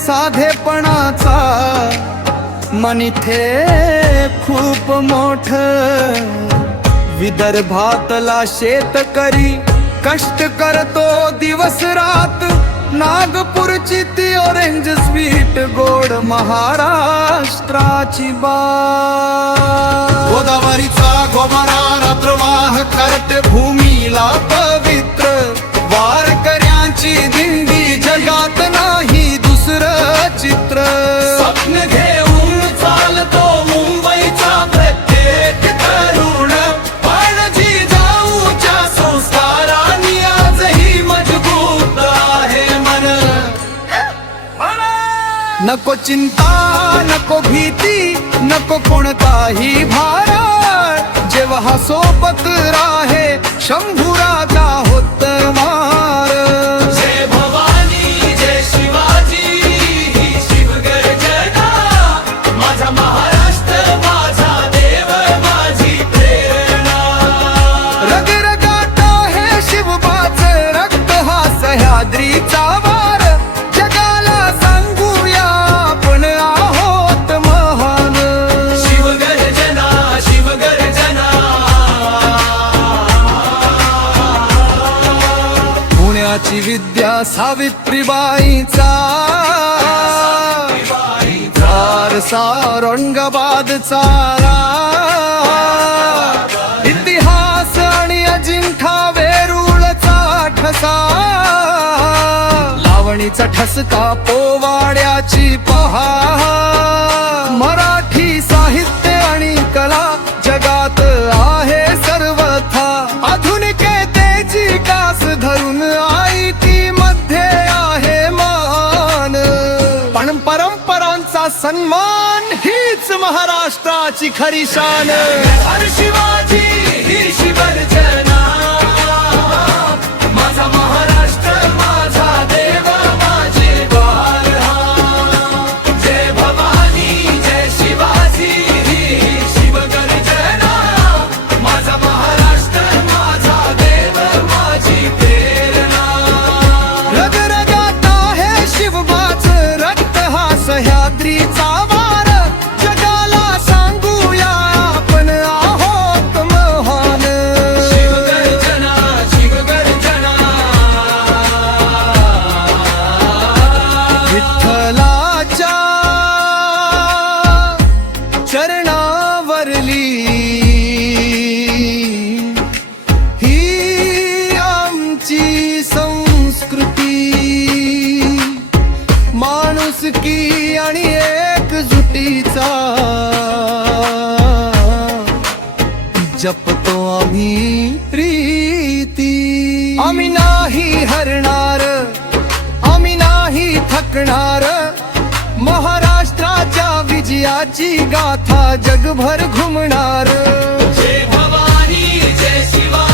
साधेपणाचा मन इथे खूप मोठं. विदर्भातला शेतकरी कष्ट करतो दिवस रात. नागपूरची ती ऑरेंज स्वीट गोड महाराष्ट्राची बात. गोदावरीचा गोमरा प्रवाह करते भूमीला पवित्र. वारकऱ्यांची दिंडी जगात नाही दुसरं चित्र. स्वप्न घेऊन चालतो मुंबईचा प्रत्येक तरुण. पणजी जाऊच्या संस्कारांनी आजही मजबूत आहे मन. नको चिंता नको भीती नको कोणताही भार. जेव्हा सोबत राहे शंभुराचा होत मार. जय भवानी जय शिवाजी ही शिवगर्जना. माझा महाराष्ट्र माझा देव माझी प्रेरणा. रगरगात आहे शिवबाच रक्त हा सह्याद्रीचा वार. जगाला सांगूया आपण आहोत महान. शिवगर्जना शिवगर्जना. पुण्याची विद्या सावित्रीबाईंचा. वारसा औरंगाबादचा. इतिहास आणि अजिंठा वेरूळचा ठसा. लावणीचा ठसका पोवाड्याची पहा. मराठी साहित्य आणि कला जगात आहे सर्वथा. आधुनिकतेची कास धरून आई ती मध्ये आहे मान. पण परंपरांचा सन्मान हीच महाराष्ट्राची खरी शान. हर शिवाजी ही शिवगर्जना. माझा महाराष्ट्र माझा देव माझे द्वार. जय भवानी जय शिवाजी ही शिवगर्जना. माझा महाराष्ट्र माझा देव माझी प्रेरणा. रगरगात आहे शिवबाच रक्त हा सह्याद्रीचा वार. जगाला सांगूया आपण आहोत महान. शिवगर्जना शिवगर्जना. विठ्ठलाच्या चरणावरली ही आमची संस्कृती. माणुसकी आणि एकजुटीचा जपतो आम्ही रीती. आम्ही नाही हरणार आम्ही नाही थकणार. महाराष्ट्राच्या विजयाची गाथा जगभर घुमणार. जय भवानी जय शिवा